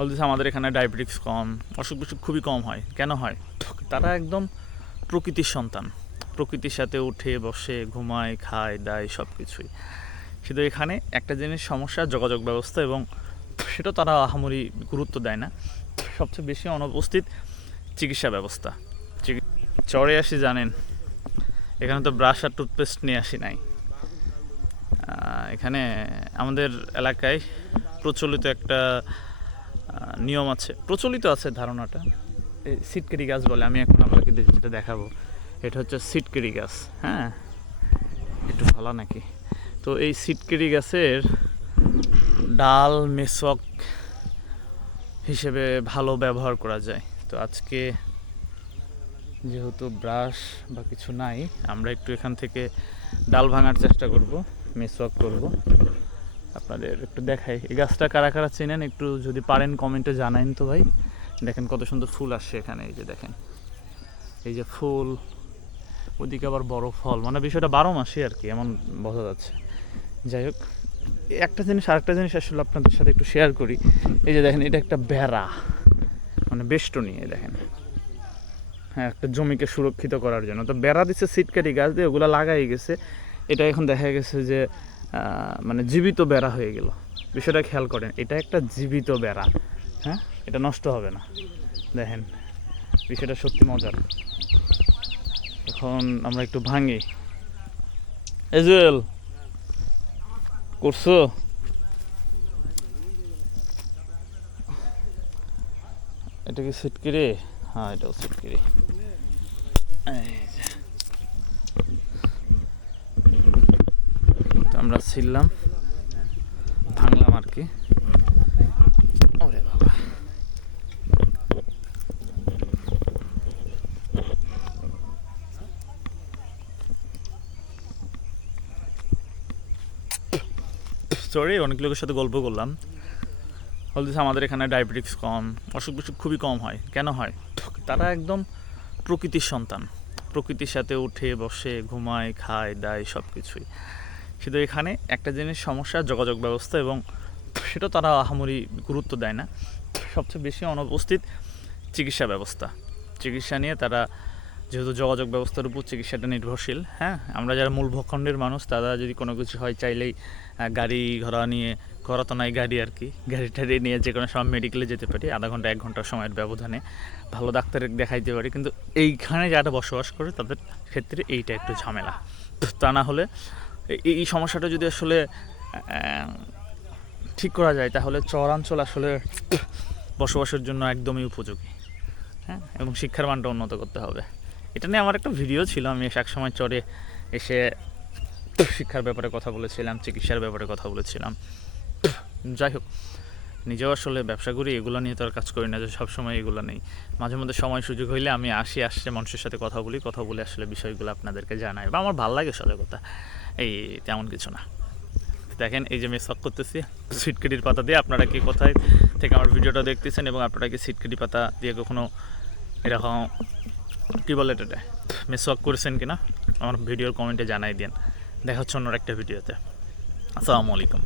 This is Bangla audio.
হলদিস আমাদের এখানে ডায়াবেটিক্স কম, অসুখ বিসুখ খুবই কম হয়। কেন হয়? তারা একদম প্রকৃতির সন্তান। প্রকৃতির সাথে উঠে, বসে, ঘুমায়, খায়, দায় সব কিছুই শুধু এখানে একটা জিনিস, সমস্যা, যোগাযোগ ব্যবস্থা এবং সেটা তারা আহামরি গুরুত্ব দেয় না। সবচেয়ে বেশি অনুপস্থিত চিকিৎসা ব্যবস্থা। চরে আসি জানেন, এখানে তো ব্রাশ আর টুথপেস্ট নিয়ে আসি নাই। এখানে আমাদের এলাকায় প্রচলিত একটা নিয়ম আছে, প্রচলিত আছে ধারণাটা। এই সিটকেরি গাছ বলে, আমি এখন আপনাকে যেটা দেখাবো, এটা হচ্ছে সিটকেরি গাছ হ্যাঁ? একটু ভালো নাকি? তো এই সিটকেরি গাছের ডাল মেসক হিসেবে ভালো ব্যবহার করা যায়। তো আজকে যেহেতু ব্রাশ বা কিছু নাই, আমরা একটু এখান থেকে ডাল ভাঙার চেষ্টা করব মেসওয়াক করব। আপনাদের একটু দেখাই। এই গাছটা কারা কারা চেনেন? একটু যদি পারেন কমেন্টে জানাইন তো ভাই। দেখেন কত সুন্দর ফুল আসছে এখানে, এই যে দেখেন। এই যে ফুল, ওদিকে আবার বড় ফল। মানে বিষয়টা বারো মাসে আর কি, এমন বোঝা যাচ্ছে। যাই হোক, একটা জিনিস, আরেকটা জিনিস আসলে আপনাদের সাথে একটু শেয়ার করি। এই যে দেখেন, এটা একটা বেড়া মানে বেষ্টনী, এই দেখেন। হ্যাঁ একটা জমিকে সুরক্ষিত করার জন্য। তো বেড়া দিচ্ছে সিটকারি গাছ দিয়ে ওগুলো লাগাই গেছে। এটা এখন দেখা গেছে যে মানে জীবিত বেড়া হয়ে গেল। বিষয়টা খেয়াল করেন, এটা একটা জীবিত বেড়া হ্যাঁ? এটা নষ্ট হবে না। দেখেন, বিষয়টা সত্যি মজার। এখন আমরা একটু ভাঙি এজুয়েল করছ? এটা কি সিটকিরি হ্যাঁ এটাও সিটকিরি এই যে। তো আমরা ছিললাম ভাঙলাম আর কি। ওরে বাবা। সরি অনেক লোকের সাথে গল্প করলাম। হলদিস আমাদের এখানে ডায়াবেটিক্স কম, অসুখ বিসুখ খুবই কম হয়। কেন হয়? তারা একদম প্রকৃতির সন্তান। প্রকৃতির সাথে উঠে, বসে, ঘুমায়, খায়, দায় সব কিছুই শুধু এখানে একটা জিনিস সমস্যা, যোগাযোগ ব্যবস্থা এবং সেটা তারা আহামরি গুরুত্ব দেয় না। সবচেয়ে বেশি অনুপস্থিত চিকিৎসা ব্যবস্থা। চিকিৎসা নিয়ে তারা যেহেতু যোগাযোগ ব্যবস্থার উপর চিকিৎসাটা নির্ভরশীল হ্যাঁ? আমরা যারা মূল ভূখণ্ডের মানুষ, তারা যদি কোনো কিছু হয়, চাইলেই গাড়ি ঘোড়া নিয়ে, ঘোড়া তো নাই গাড়ি আর কি, গাড়ি টাড়ি নিয়ে যে কোনো সময় মেডিকেলে যেতে পারি, আধা ঘণ্টা, এক ঘণ্টা সময়ের ব্যবধানে ভালো ডাক্তার দেখাইতে পারি। কিন্তু এইখানে যারা বসবাস করে, তাদের ক্ষেত্রে এইটা একটু ঝামেলা। তা না হলে এই- সমস্যাটা যদি আসলে ঠিক করা যায়, তাহলে চরাঞ্চল আসলে বসবাসের জন্য একদমই উপযোগী। হ্যাঁ? এবং শিক্ষার মানটা উন্নত করতে হবে। এটা নিয়ে আমার একটা ভিডিও ছিল, আমি এক সময় চরে এসে শিক্ষার ব্যাপারে কথা বলেছিলাম, চিকিৎসার ব্যাপারে কথা বলেছিলাম। যাই হোক নিজেও আসলে ব্যবসা করি, এগুলো নিয়ে তো আর কাজ করি না, যে সবসময় এগুলো নেই। মাঝে মধ্যে সময় সুযোগ হইলে আমি আসি আসছে মানুষের সাথে কথা বলি, কথা বলে আসলে বিষয়গুলো আপনাদেরকে জানাই। বা আমার ভালো লাগে সজাগতা, এই তেমন কিছু না। দেখেন, এই যে আমি শখ করতেছি সিটকেটির পাতা দিয়ে আপনারা কি কোথায় থেকে আমার ভিডিওটা দেখতেছেন এবং আপনারা কি সিটকেটি পাতা দিয়ে কখনো এরকম কী বলে এটা মিসওয়াক করেছেন কিনা? আমার ভিডিওর কমেন্টে জানাই দেন। দেখা হচ্ছে অন্য একটা ভিডিওতে। আসসালামু আলাইকুম।